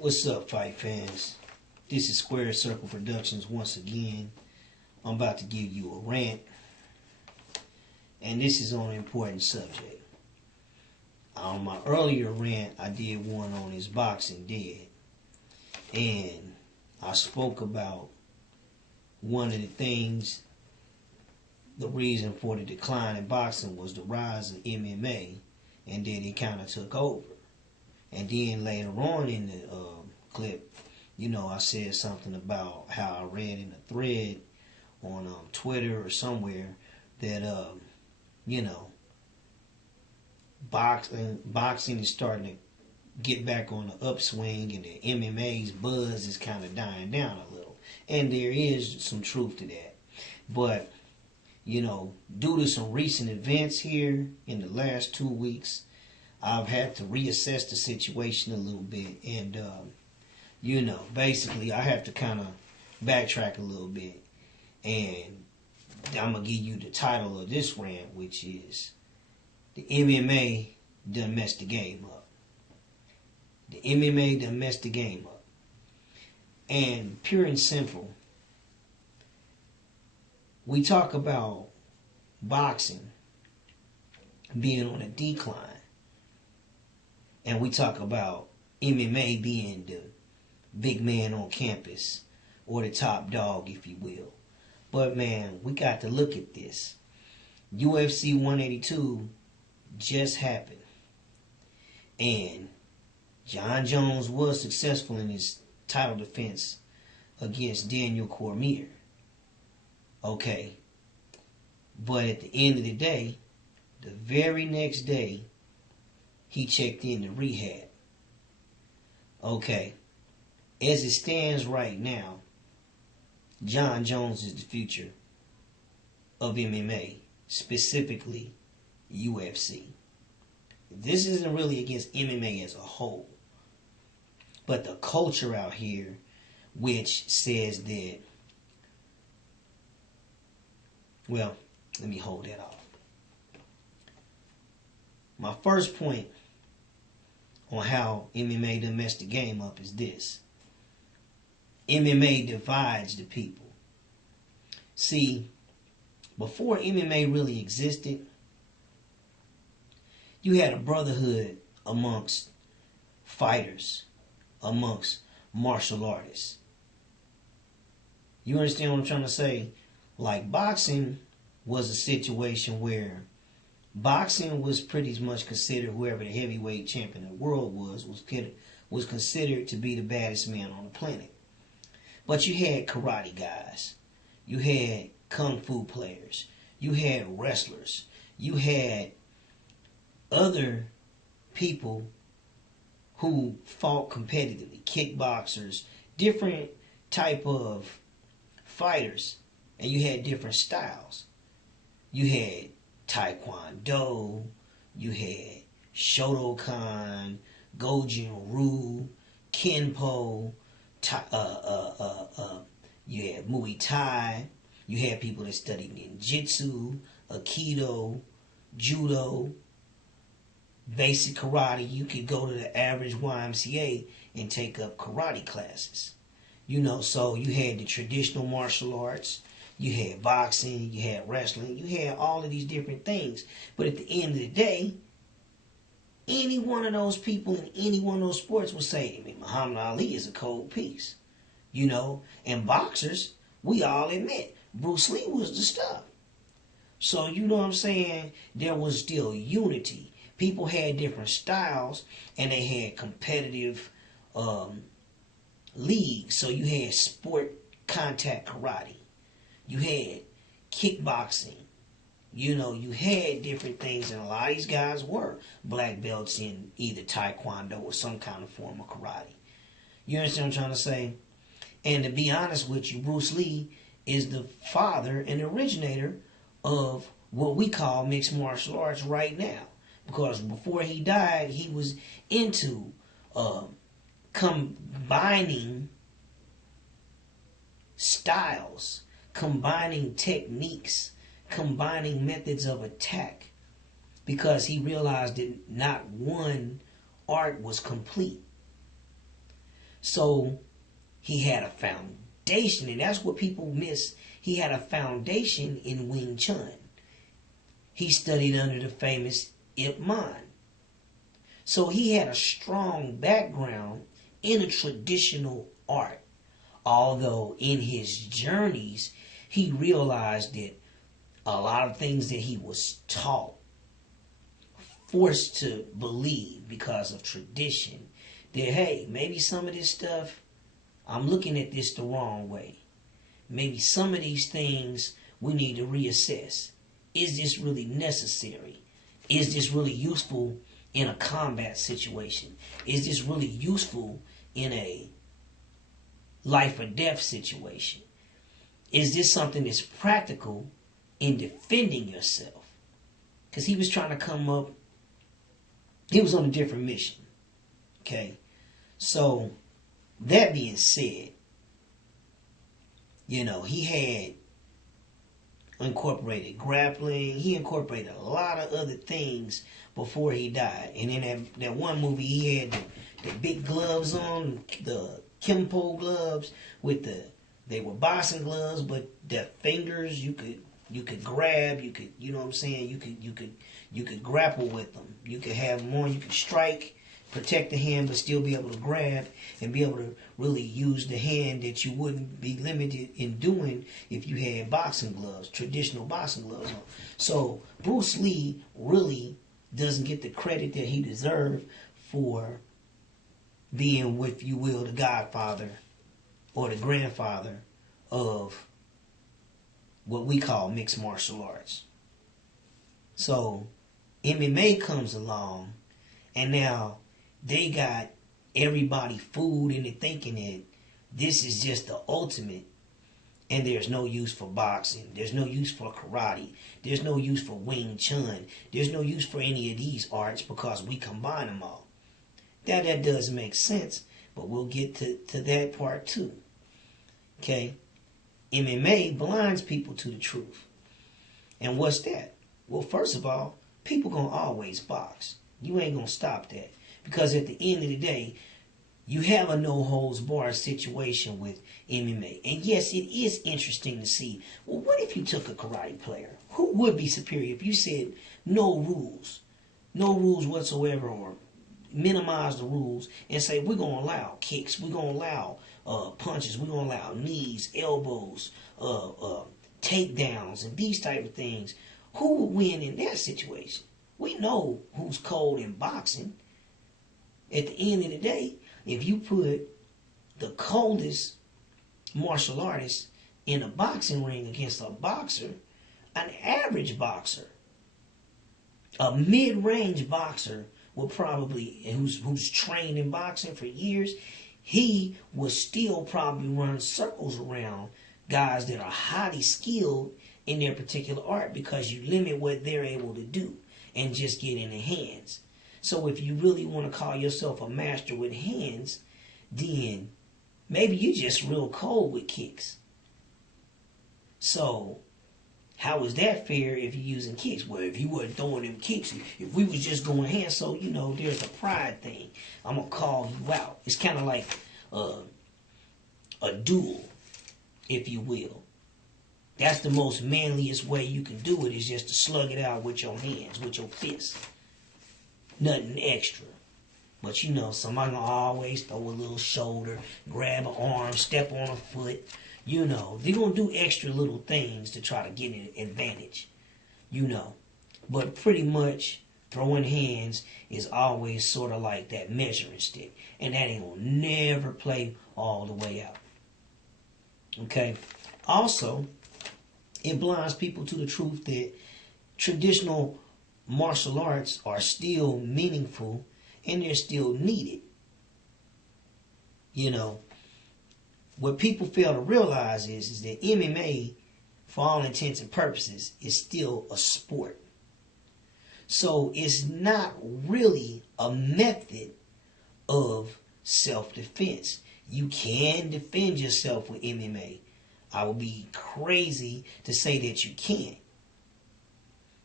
What's up, fight fans? This is SquaredCircleProductions once again. I'm about to give you a rant, and this is on an important subject. On my earlier rant, I did one on his boxing dead, and I spoke about one of the things, the reason for the decline in boxing was the rise of MMA, and then it kind of took over. And then later on in the clip, I said something about how I read in a thread on Twitter or somewhere that, boxing is starting to get back on the upswing, and the MMA's buzz is kind of dying down a little. And there is some truth to that. But, due to some recent events here in the last 2 weeks, I've had to reassess the situation a little bit, and basically I have to kind of backtrack a little bit, and I'm gonna give you the title of this rant, which is the MMA done messed the game up. The MMA done messed the game up, and pure and simple, we talk about boxing being on a decline. And we talk about MMA being the big man on campus, or the top dog, if you will. But man, we got to look at this. UFC 182 just happened. And John Jones was successful in his title defense against Daniel Cormier. Okay. But at the end of the day, the very next day, he checked into rehab. Okay. As it stands right now, John Jones is the future of MMA, specifically UFC. This isn't really against MMA as a whole, but the culture out here, which says that, well, let me hold that off. My first point on how MMA done messed the game up is this. MMA divides the people. See, before MMA really existed, you had a brotherhood amongst fighters, amongst martial artists. You understand what I'm trying to say? Like, boxing was a situation where boxing was pretty much considered, whoever the heavyweight champion of the world was considered to be the baddest man on the planet. But you had karate guys, you had kung fu players, you had wrestlers, you had other people who fought competitively, kickboxers, different type of fighters, and you had different styles. You had Taekwondo, you had Shotokan, Goju-Ryu, Kenpo, you had Muay Thai, you had people that studied ninjutsu, Aikido, Judo, basic karate. You could go to the average YMCA and take up karate classes. So you had the traditional martial arts, you had boxing, you had wrestling, you had all of these different things. But at the end of the day, any one of those people in any one of those sports would say, Muhammad Ali is a cold piece. And boxers, we all admit, Bruce Lee was the stuff. So, you know what I'm saying? There was still unity. People had different styles, and they had competitive leagues. So you had sport contact karate. You had kickboxing. You had different things, and a lot of these guys were black belts in either Taekwondo or some kind of form of karate. You understand what I'm trying to say? And to be honest with you, Bruce Lee is the father and originator of what we call mixed martial arts right now. Because before he died, he was into combining styles, combining techniques, combining methods of attack, because he realized that not one art was complete. So he had a foundation, and that's what people miss. He had a foundation in Wing Chun. He studied under the famous Ip Man. So he had a strong background in a traditional art. Although in his journeys, he realized that a lot of things that he was taught, forced to believe because of tradition, that hey, maybe some of this stuff, I'm looking at this the wrong way. Maybe some of these things we need to reassess. Is this really necessary? Is this really useful in a combat situation? Is this really useful in a life or death situation? Is this something that's practical in defending yourself? Because he was trying to come up, he was on a different mission. Okay? So, that being said, he had incorporated grappling. He incorporated a lot of other things before he died. And in that one movie, he had the big gloves on, the Kimpo gloves they were boxing gloves, but the fingers you could grab, you could, you know what I'm saying, you could grapple with them. You could have them on, you could strike, protect the hand, but still be able to grab and be able to really use the hand that you wouldn't be limited in doing if you had boxing gloves, traditional boxing gloves on. So Bruce Lee really doesn't get the credit that he deserved for being, if you will, the godfather or the grandfather of what we call mixed martial arts. So MMA comes along, and now they got everybody fooled into thinking that this is just the ultimate, and there's no use for boxing, there's no use for karate, there's no use for Wing Chun, there's no use for any of these arts because we combine them all. That does make sense, but we'll get to that part too. Okay? MMA blinds people to the truth. And what's that? Well, first of all, people gonna always box. You ain't gonna stop that. Because at the end of the day, you have a no-holds-barred situation with MMA. And yes, it is interesting to see, well, what if you took a karate player? Who would be superior if you said no rules whatsoever, or minimize the rules and say we're going to allow kicks, we're going to allow punches, we're going to allow knees, elbows, takedowns, and these type of things? Who would win in that situation? We know who's cold in boxing. At the end of the day, if you put the coldest martial artist in a boxing ring against a boxer, an average boxer, a mid-range boxer will probably, who's trained in boxing for years, he will still probably run circles around guys that are highly skilled in their particular art, because you limit what they're able to do and just get in the hands. So if you really want to call yourself a master with hands, then maybe you're just real cold with kicks. So how is that fair if you're using kicks? Well, if you wasn't throwing them kicks, if we was just going hands, so, there's a pride thing. I'm going to call you out. It's kind of like a duel, if you will. That's the most manliest way you can do it, is just to slug it out with your hands, with your fists. Nothing extra. But somebody gonna always throw a little shoulder, grab an arm, step on a foot. They're gonna do extra little things to try to get an advantage. But pretty much throwing hands is always sort of like that measuring stick. And that ain't gonna never play all the way out. Okay? Also, it blinds people to the truth that traditional martial arts are still meaningful and they're still needed. What people fail to realize is that MMA, for all intents and purposes, is still a sport. So it's not really a method of self-defense. You can defend yourself with MMA. I would be crazy to say that you can't.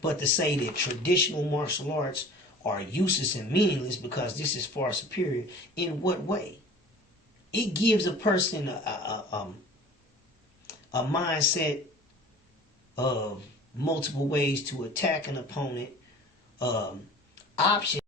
But to say that traditional martial arts are useless and meaningless because this is far superior, in what way? it gives a person a mindset of multiple ways to attack an opponent, options